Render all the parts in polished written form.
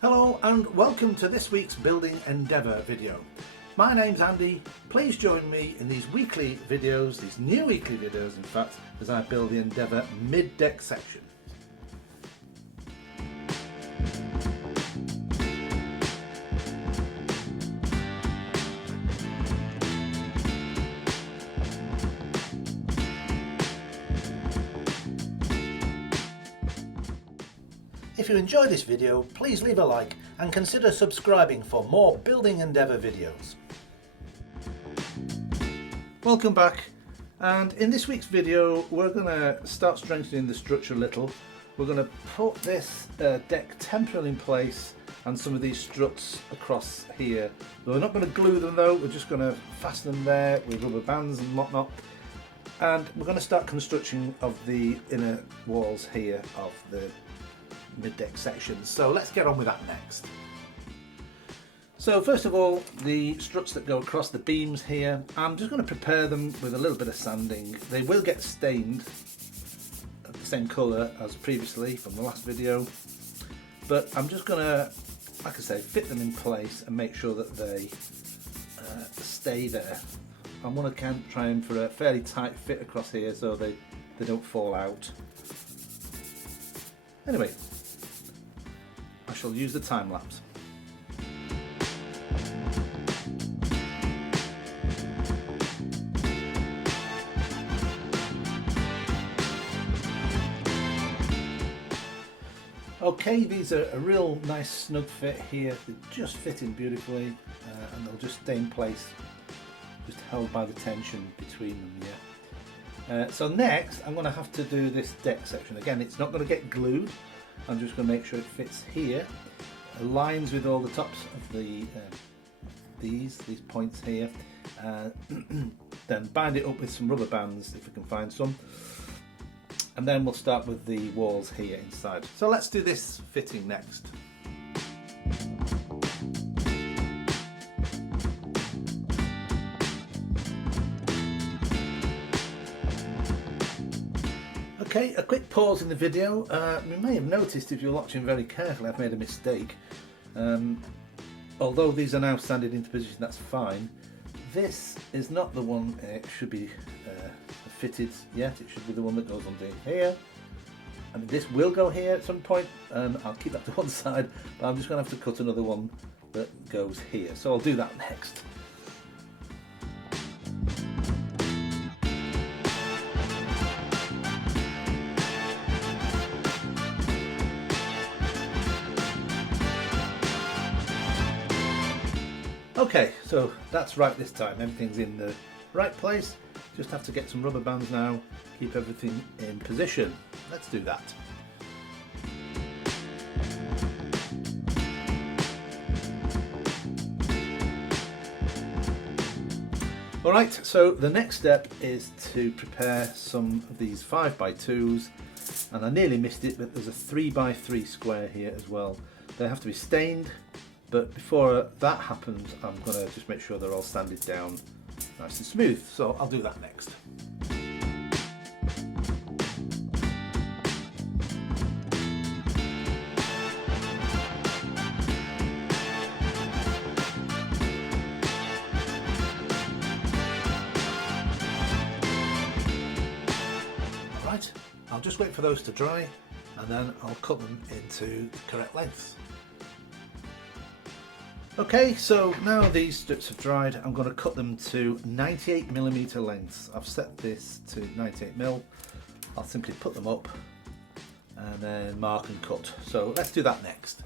Hello and welcome to this week's Building Endeavour video. My name's Andy. Please join me in these weekly videos, these new weekly videos in fact, as I build the Endeavour mid-deck section. If you enjoy this video, please leave a like and consider subscribing for more Building Endeavour videos. Welcome back, and in this week's video we're going to start strengthening the structure a little. We're going to put this deck temporarily in place and some of these struts across here. We're not going to glue them though, we're just going to fasten them there with rubber bands and whatnot. And we're going to start construction of the inner walls here of the mid-deck sections. So let's get on with that next. So first of all, the struts that go across the beams here, I'm just going to prepare them with a little bit of sanding. They will get stained of the same colour as previously from the last video, but I'm just going to, like I say, fit them in place and make sure that they stay there. I want to try and for a fairly tight fit across here so they don't fall out. Anyway, I shall use the time lapse. Okay, these are a real nice snug fit here. They just fit in beautifully and they'll just stay in place, just held by the tension between them here. So next I'm going to have to do this deck section. Again, it's not going to get glued. I'm just going to make sure it fits here, aligns with all the tops of the these points here, then bind it up with some rubber bands if we can find some, and then we'll start with the walls here inside. So let's do this fitting next. Okay, a quick pause in the video. You may have noticed if you're watching very carefully I've made a mistake. Although these are now standing into position, that's fine. This is not the one it should be fitted yet. It should be the one that goes under here. I mean, this will go here at some point, and I'll keep that to one side, but I'm just going to have to cut another one that goes here. So I'll do that next. Okay, so that's right this time. Everything's in the right place. Just have to get some rubber bands now, keep everything in position. Let's do that. Alright, so the next step is to prepare some of these 5x2s, and I nearly missed it, but there's a 3x3 square here as well. They have to be stained. But before that happens, I'm going to just make sure they're all sanded down nice and smooth. So I'll do that next. Alright, I'll just wait for those to dry and then I'll cut them into the correct lengths. Okay, so now these strips have dried, I'm going to cut them to 98mm lengths. I've set this to 98mm. I'll simply put them up and then mark and cut. So let's do that next.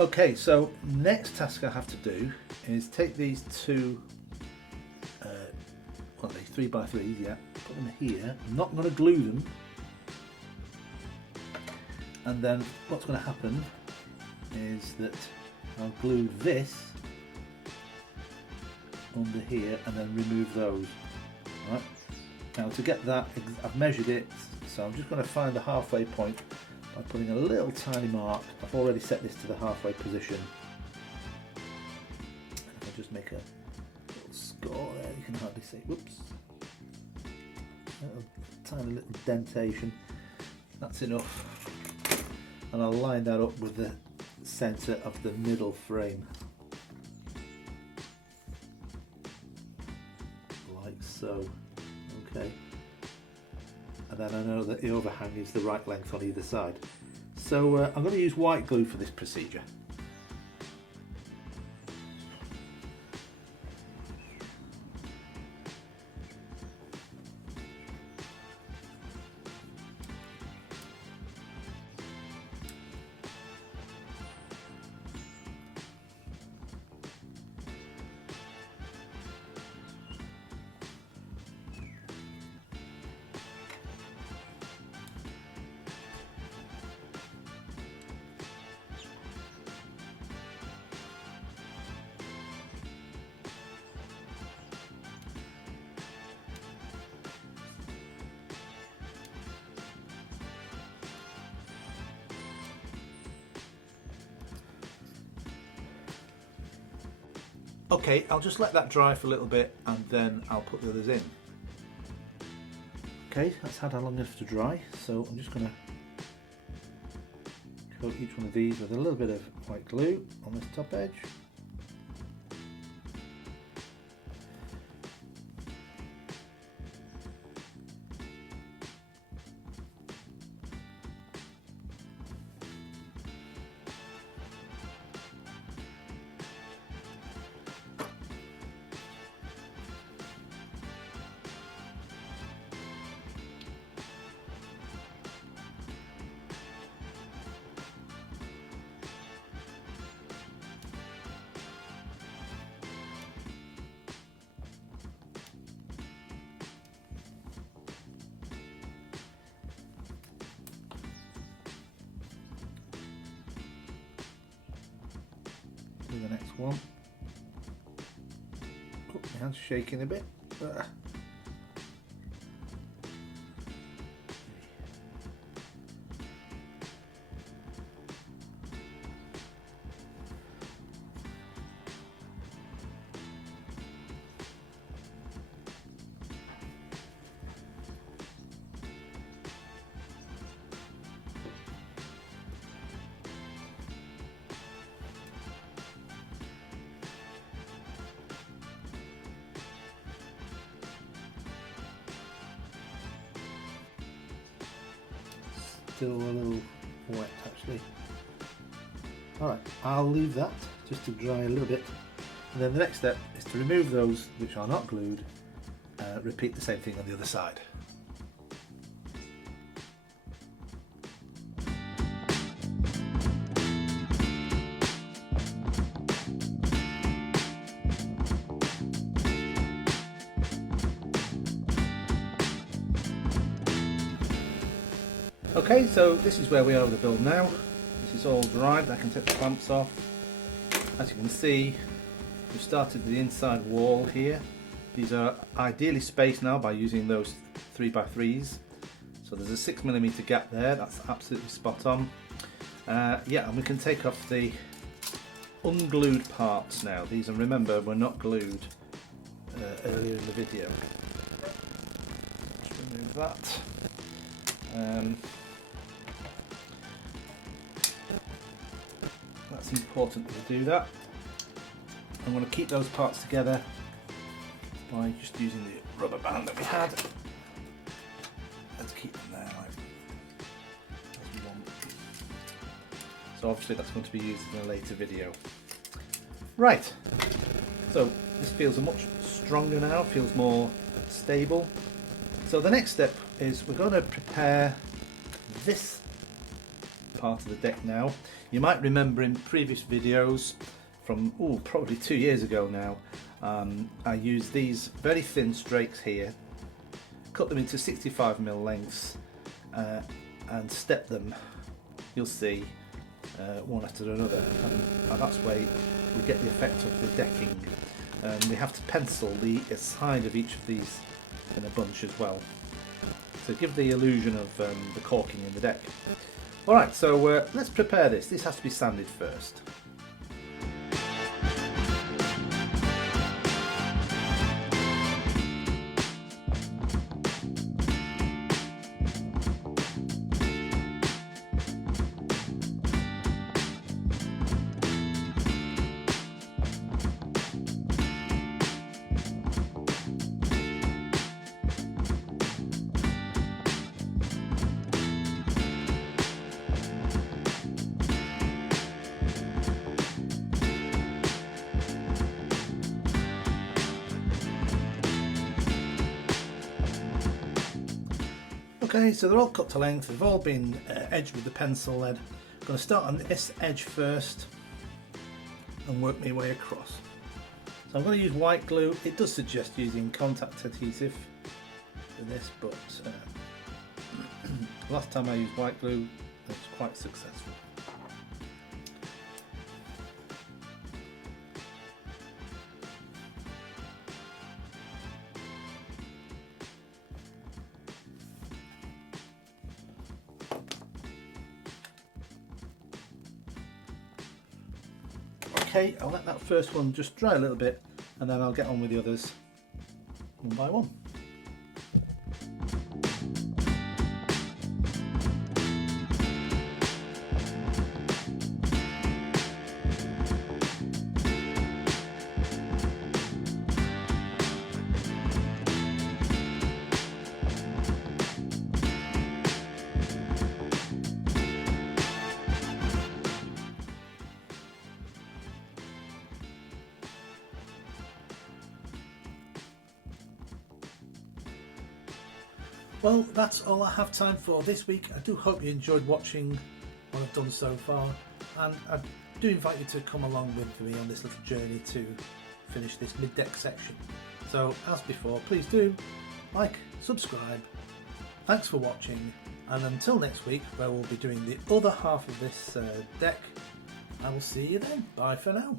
Okay, so next task I have to do is take these two, well, these 3x3s, yeah, put them here. I'm not going to glue them, and then what's going to happen is that I'll glue this under here and then remove those. Right. Now to get that, I've measured it, so I'm just going to find the halfway point by putting a little tiny mark. I've already set this to the halfway position. And if I just make a little score there, you can hardly see. Whoops. A tiny little dentation. That's enough. And I'll line that up with the centre of the middle frame. Like so. Okay. And then I know that the overhang is the right length on either side. So I'm going to use white glue for this procedure. Okay, I'll just let that dry for a little bit and then I'll put the others in. Okay, that's had long enough to dry, so I'm just going to coat each one of these with a little bit of white glue on this top edge. Do the next one. Oh, my hand's shaking a bit. Still a little wet actually. Alright, I'll leave that just to dry a little bit, and then the next step is to remove those which are not glued. Repeat the same thing on the other side. Okay, so this is where we are with the build now. This is all dried. I can take the clamps off. As you can see, we've started the inside wall here. These are ideally spaced now by using those 3x3s. So there's a 6mm gap there. That's absolutely spot on. Yeah, and we can take off the unglued parts now. These, and remember, were not glued earlier in the video. Let's remove that. That's important to do that. I'm going to keep those parts together by just using the rubber band that we had. Let's keep them there like as we want. So obviously that's going to be used in a later video. Right, so this feels much stronger now, feels more stable. So the next step is we're going to prepare this part of the deck now. You might remember in previous videos from probably 2 years ago now, I used these very thin strakes here, cut them into 65mm lengths and step them, you'll see, one after another, and that's where we get the effect of the decking. We have to pencil the side of each of these in a bunch as well, to give the illusion of the corking in the deck. Alright, so let's prepare this. This has to be sanded first. Okay, so they're all cut to length, they've all been edged with the pencil lead. I'm going to start on this edge first and work my way across. So I'm going to use white glue. It does suggest using contact adhesive for this, but last time I used white glue it was quite successful. Okay, I'll let that first one just dry a little bit and then I'll get on with the others one by one. Well, that's all I have time for this week. I do hope you enjoyed watching what I've done so far, and I do invite you to come along with me on this little journey to finish this mid-deck section. So as before, please do like, subscribe. Thanks for watching, and until next week where we'll be doing the other half of this deck, I will see you then. Bye for now.